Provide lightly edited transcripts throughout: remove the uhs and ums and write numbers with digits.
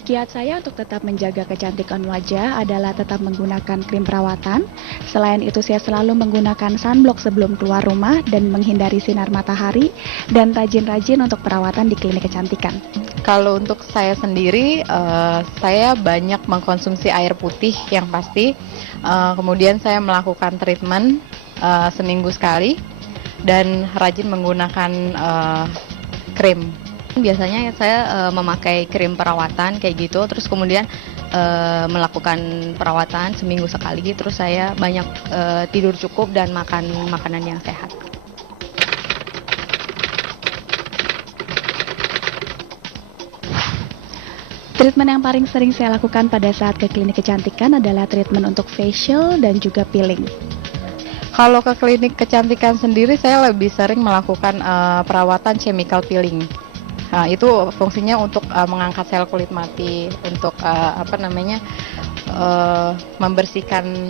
Kiat saya untuk tetap menjaga kecantikan wajah adalah tetap menggunakan krim perawatan. Selain itu, saya selalu menggunakan sunblock sebelum keluar rumah dan menghindari sinar matahari dan rajin-rajin untuk perawatan di klinik kecantikan. Kalau untuk saya sendiri, saya banyak mengkonsumsi air putih yang pasti. Kemudian saya melakukan treatment seminggu sekali dan rajin menggunakan krim. Biasanya saya memakai krim perawatan kayak gitu, terus kemudian melakukan perawatan seminggu sekali. Terus saya banyak tidur cukup dan makan makanan yang sehat. Treatment yang paling sering saya lakukan pada saat ke klinik kecantikan adalah treatment untuk facial dan juga peeling. Kalau ke klinik kecantikan sendiri, saya lebih sering melakukan perawatan chemical peeling. Nah, itu fungsinya untuk mengangkat sel kulit mati, untuk membersihkan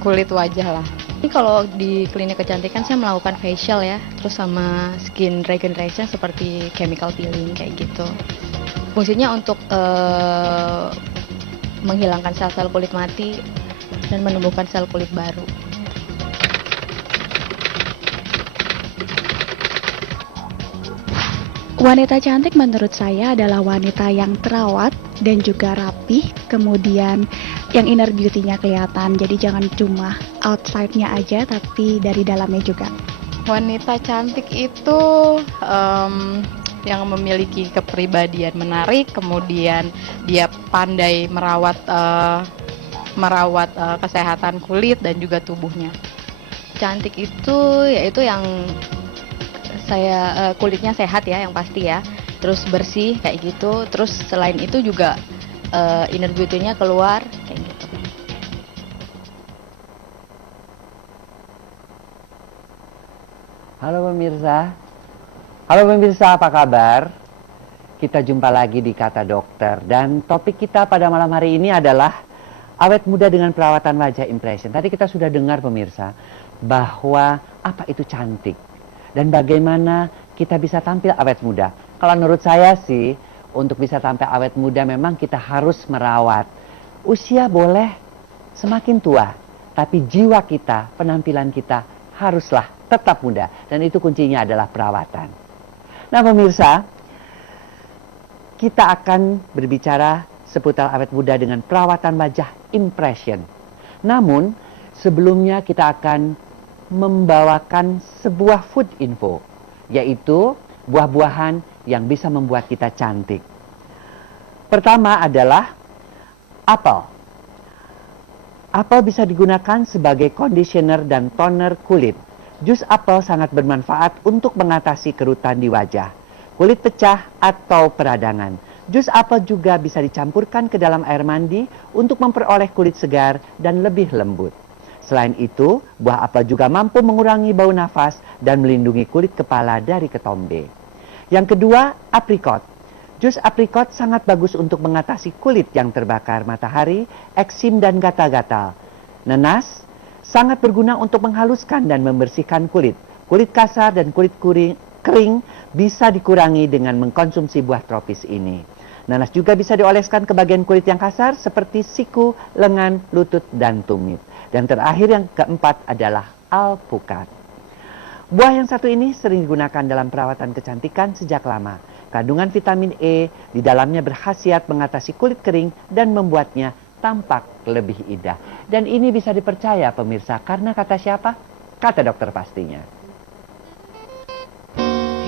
kulit wajah lah. Ini kalau di klinik kecantikan saya melakukan facial ya, terus sama skin regeneration seperti chemical peeling kayak gitu. Fungsinya untuk menghilangkan sel-sel kulit mati dan menumbuhkan sel kulit baru. Wanita cantik menurut saya adalah wanita yang terawat dan juga rapih, kemudian yang inner beauty-nya kelihatan. Jadi jangan cuma outside-nya aja, tapi dari dalamnya juga. Wanita cantik itu yang memiliki kepribadian menarik, kemudian dia pandai merawat kesehatan kulit dan juga tubuhnya. Cantik itu yaitu yang kulitnya sehat ya, yang pasti ya, terus bersih kayak gitu, terus selain itu juga inner beauty-nya keluar kayak gitu. Halo pemirsa, apa kabar? Kita jumpa lagi di Kata Dokter, dan topik kita pada malam hari ini adalah awet muda dengan perawatan wajah impression. Tadi kita sudah dengar pemirsa bahwa apa itu cantik dan bagaimana kita bisa tampil awet muda. Kalau menurut saya sih, untuk bisa tampil awet muda memang kita harus merawat. Usia boleh semakin tua, tapi jiwa kita, penampilan kita haruslah tetap muda. Dan itu kuncinya adalah perawatan. Nah pemirsa, kita akan berbicara seputar awet muda dengan perawatan wajah impression. Namun sebelumnya kita akan membawakan sebuah food info, yaitu buah-buahan yang bisa membuat kita cantik. Pertama adalah apel. Apel bisa digunakan sebagai conditioner dan toner kulit. Jus apel sangat bermanfaat untuk mengatasi kerutan di wajah, kulit pecah atau peradangan. Jus apel juga bisa dicampurkan ke dalam air mandi untuk memperoleh kulit segar dan lebih lembut. Selain itu, buah apel juga mampu mengurangi bau nafas dan melindungi kulit kepala dari ketombe. Yang kedua, aprikot. Jus aprikot sangat bagus untuk mengatasi kulit yang terbakar matahari, eksim dan gatal-gatal. Nanas sangat berguna untuk menghaluskan dan membersihkan kulit. Kulit kasar dan kulit kering bisa dikurangi dengan mengkonsumsi buah tropis ini. Nanas juga bisa dioleskan ke bagian kulit yang kasar seperti siku, lengan, lutut, dan tumit. Dan terakhir yang keempat adalah alpukat. Buah yang satu ini sering digunakan dalam perawatan kecantikan sejak lama. Kandungan vitamin E di dalamnya berkhasiat mengatasi kulit kering dan membuatnya tampak lebih indah. Dan ini bisa dipercaya pemirsa, karena kata siapa? Kata dokter pastinya.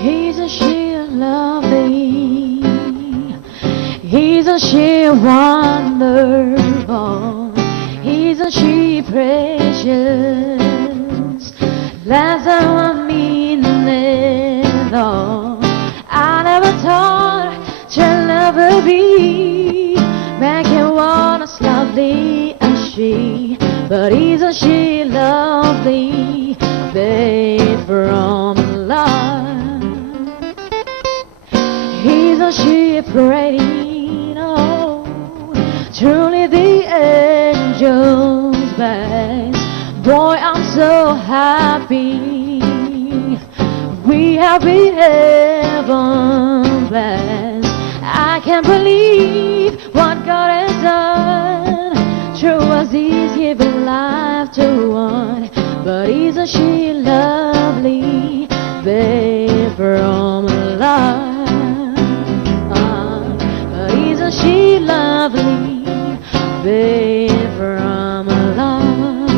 He's a sheer lovely, he's a sheer wonderful, he's a sheer precious, less than 1 minute long. I never thought she'll never be make you want as lovely as she, but he's a sheer lovely babe from love. He's a sheer pretty, oh, truly the angel's best. Boy, I'm so happy, we have been heaven blessed. I can't believe isn't she lovely, babe, from life? Isn't she lovely, babe, from life?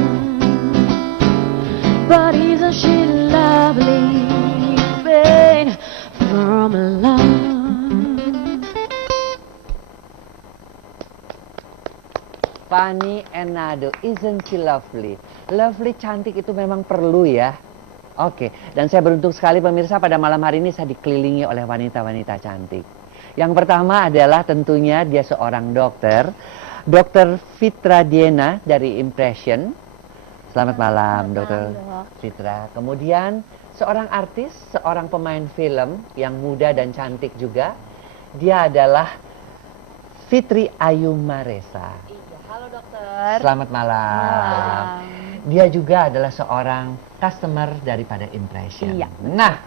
But isn't she lovely, babe, from life? Fanny and Nado, isn't she lovely? Lovely, cantik itu memang perlu ya. Oke, dan saya beruntung sekali pemirsa pada malam hari ini saya dikelilingi oleh wanita-wanita cantik. Yang pertama adalah tentunya dia seorang dokter, Dr. Fitra Diena dari Impression. Selamat malam, Dr. Fitra. Kemudian seorang artis, seorang pemain film yang muda dan cantik juga. Dia adalah Fitri Ayu Maresa. Halo dokter. Selamat malam. Dia juga adalah seorang customer daripada Impression. Iya. Nah,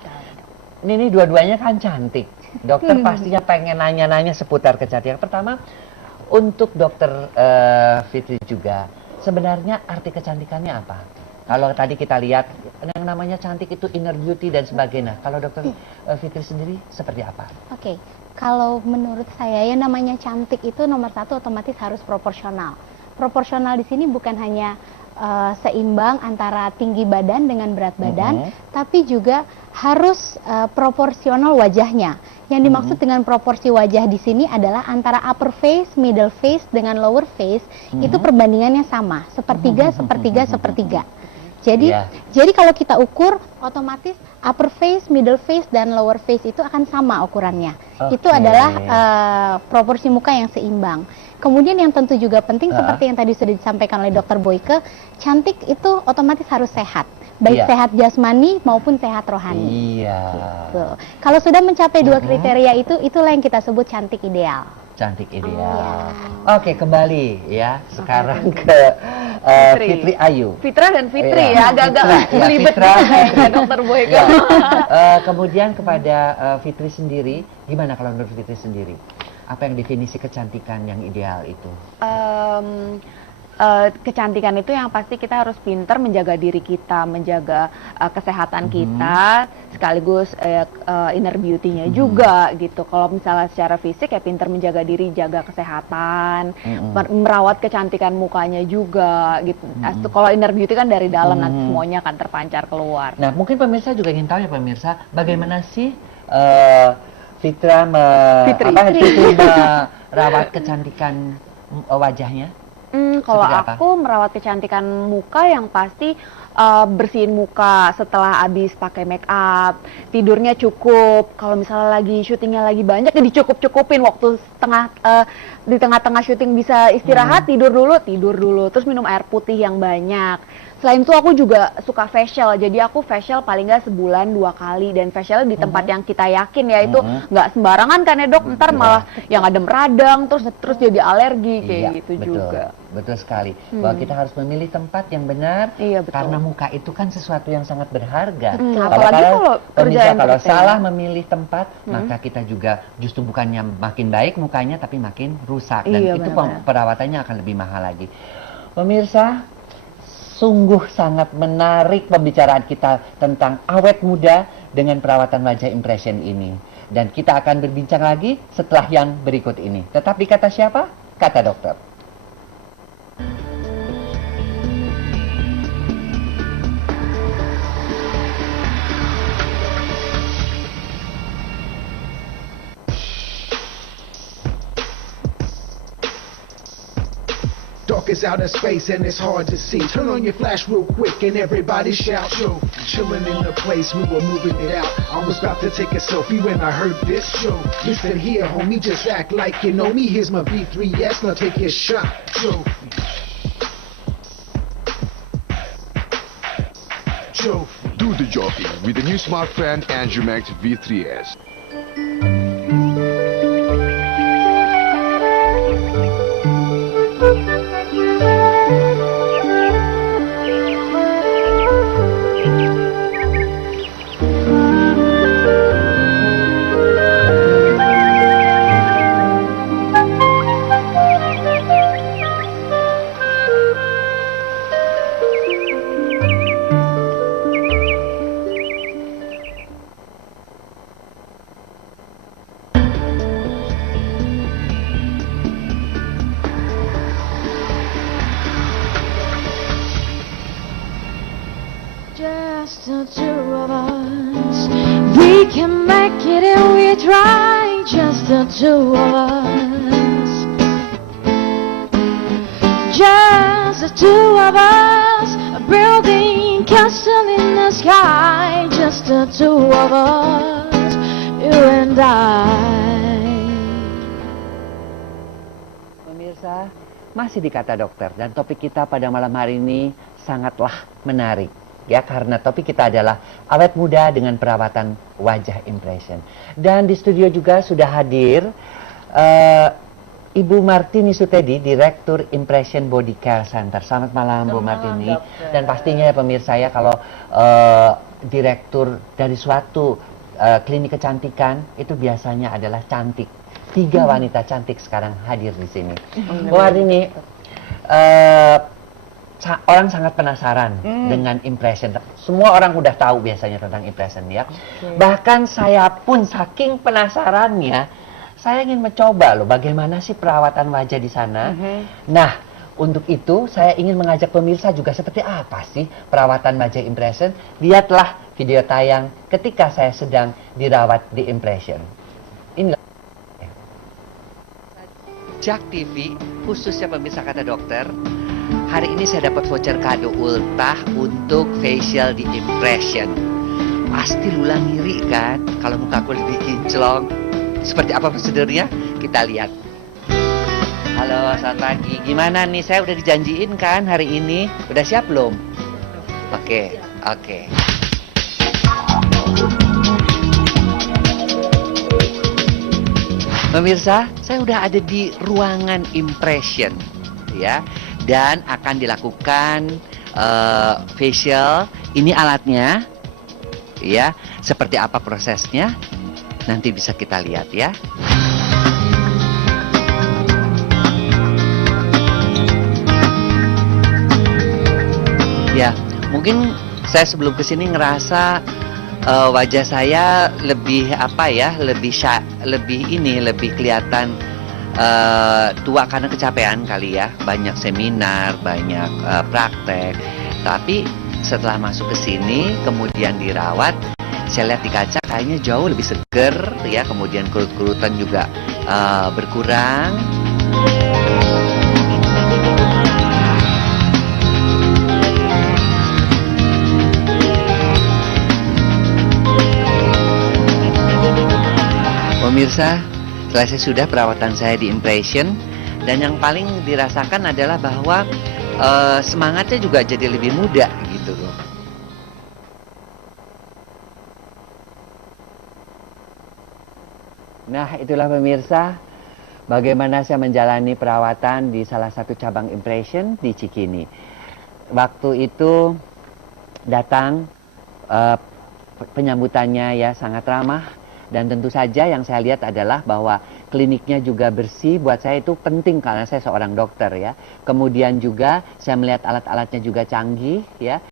ini dua-duanya kan cantik. Dokter pastinya pengen nanya-nanya seputar kecantikan. Pertama, untuk dokter Fitri juga, sebenarnya arti kecantikannya apa? Kalau tadi kita lihat yang namanya cantik itu inner beauty dan sebagainya. Kalau dokter Fitri sendiri seperti apa? Oke, kalau menurut saya yang namanya cantik itu nomor satu otomatis harus proporsional. Proporsional di sini bukan hanya seimbang antara tinggi badan dengan berat badan, tapi juga harus proporsional wajahnya. Yang dimaksud dengan proporsi wajah di sini adalah antara upper face, middle face dengan lower face itu perbandingannya sama, sepertiga, sepertiga, sepertiga. Jadi kalau kita ukur otomatis upper face, middle face dan lower face itu akan sama ukurannya. Itu adalah proporsi muka yang seimbang. Kemudian yang tentu juga penting seperti yang tadi sudah disampaikan oleh Dr. Boyke, cantik itu otomatis harus sehat, baik sehat jasmani maupun sehat rohani. Gitu. Kalau sudah mencapai dua kriteria itu, itulah yang kita sebut cantik ideal. Cantik ideal. Oke, kembali ya sekarang ke Fitri Ayu. Fitra dan Fitri ya, agak-agak belibet ya dokter Boyke. Kemudian kepada Fitri sendiri, gimana kalau menurut Fitri sendiri? Apa yang definisi kecantikan yang ideal itu? Kecantikan itu yang pasti kita harus pintar menjaga diri kita, menjaga kesehatan kita, sekaligus inner beauty-nya juga gitu. Kalau misalnya secara fisik ya pintar menjaga diri, jaga kesehatan, merawat kecantikan mukanya juga gitu. Kalau inner beauty kan dari dalam, nanti semuanya akan terpancar keluar. Nah, mungkin pemirsa juga ingin tahu ya pemirsa, bagaimana sih Fitri merawat kecantikan wajahnya? Kalau aku merawat kecantikan muka yang pasti bersihin muka setelah habis pakai make up, tidurnya cukup. Kalau misalnya lagi syutingnya lagi banyak, ya dicukup-cukupin waktu di tengah-tengah syuting bisa istirahat, tidur dulu, terus minum air putih yang banyak. Selain itu aku juga suka facial, jadi aku facial paling nggak sebulan 2 kali, dan facial di tempat yang kita yakin ya itu nggak sembarangan kan ya dok, ntar malah yang adem radang terus jadi alergi kayak gitu betul, juga. Betul sekali, bahwa kita harus memilih tempat yang benar, karena muka itu kan sesuatu yang sangat berharga. Apalagi kalau kerjaan kalau salah memilih tempat, maka kita juga justru bukannya makin baik mukanya, tapi makin rusak, dan itu perawatannya akan lebih mahal lagi. Pemirsa, sungguh sangat menarik pembicaraan kita tentang awet muda dengan perawatan wajah Impression ini. Dan kita akan berbincang lagi setelah yang berikut ini. Tetapi kata siapa? Kata dokter. Dark is out in space and it's hard to see. Turn on your flash real quick and everybody shout, yo. Chilling in the place, we were moving it out. I was about to take a selfie when I heard this show. Listen here, homie, just act like you know me. Here's my V3S, now take your shot, trophy. Trophy. Do the jockey with the new smart fan Andrew Max V3S. Didn't we try, just the two of us? Just the two of us, a building castle in the sky. Just the two of us, you and I. Pemirsa, masih di Kata Dokter dan topik kita pada malam hari ini sangatlah menarik. Ya, karena topik kita adalah awet muda dengan perawatan wajah impression. Dan di studio juga sudah hadir Ibu Martini Sutedi, Direktur Impression Body Care Center. Selamat malam Bu Martini. Dan pastinya ya pemirsa ya, kalau direktur dari suatu klinik kecantikan itu biasanya adalah cantik. 3 wanita cantik sekarang hadir di sini. Bu Martini, orang sangat penasaran dengan impression. Semua orang udah tahu biasanya tentang impression ya. Bahkan saya pun saking penasarannya, saya ingin mencoba loh bagaimana sih perawatan wajah di sana. Nah, untuk itu saya ingin mengajak pemirsa juga seperti apa sih perawatan wajah impression. Lihatlah video tayang ketika saya sedang dirawat di impression. Inilah Jak TV, khususnya pemirsa Kata Dokter. Hari ini saya dapat voucher kado ultah untuk facial di impression. Pasti Lula ngiri kan kalau mukaku lebih kinclong. Seperti apa prosedurnya? Kita lihat. Halo, selamat pagi. Gimana nih? Saya udah dijanjiin kan hari ini? Udah siap belum? Oke. Pemirsa, saya udah ada di ruangan impression ya. Dan akan dilakukan facial. Ini alatnya, ya. Seperti apa prosesnya? Nanti bisa kita lihat ya. Ya, mungkin saya sebelum kesini ngerasa wajah saya lebih lebih kelihatan tua karena kecapean kali ya, banyak seminar, banyak praktek. Tapi setelah masuk ke sini, kemudian dirawat, saya lihat di kaca kayaknya jauh lebih seger ya, kemudian kerut-kerutan juga berkurang. Pemirsa, selesai sudah perawatan saya di impression, dan yang paling dirasakan adalah bahwa semangatnya juga jadi lebih muda gitu loh. Nah, itulah pemirsa bagaimana saya menjalani perawatan di salah satu cabang impression di Cikini. Waktu itu datang penyambutannya ya sangat ramah. Dan tentu saja yang saya lihat adalah bahwa kliniknya juga bersih. Buat saya itu penting karena saya seorang dokter ya. Kemudian juga saya melihat alat-alatnya juga canggih ya.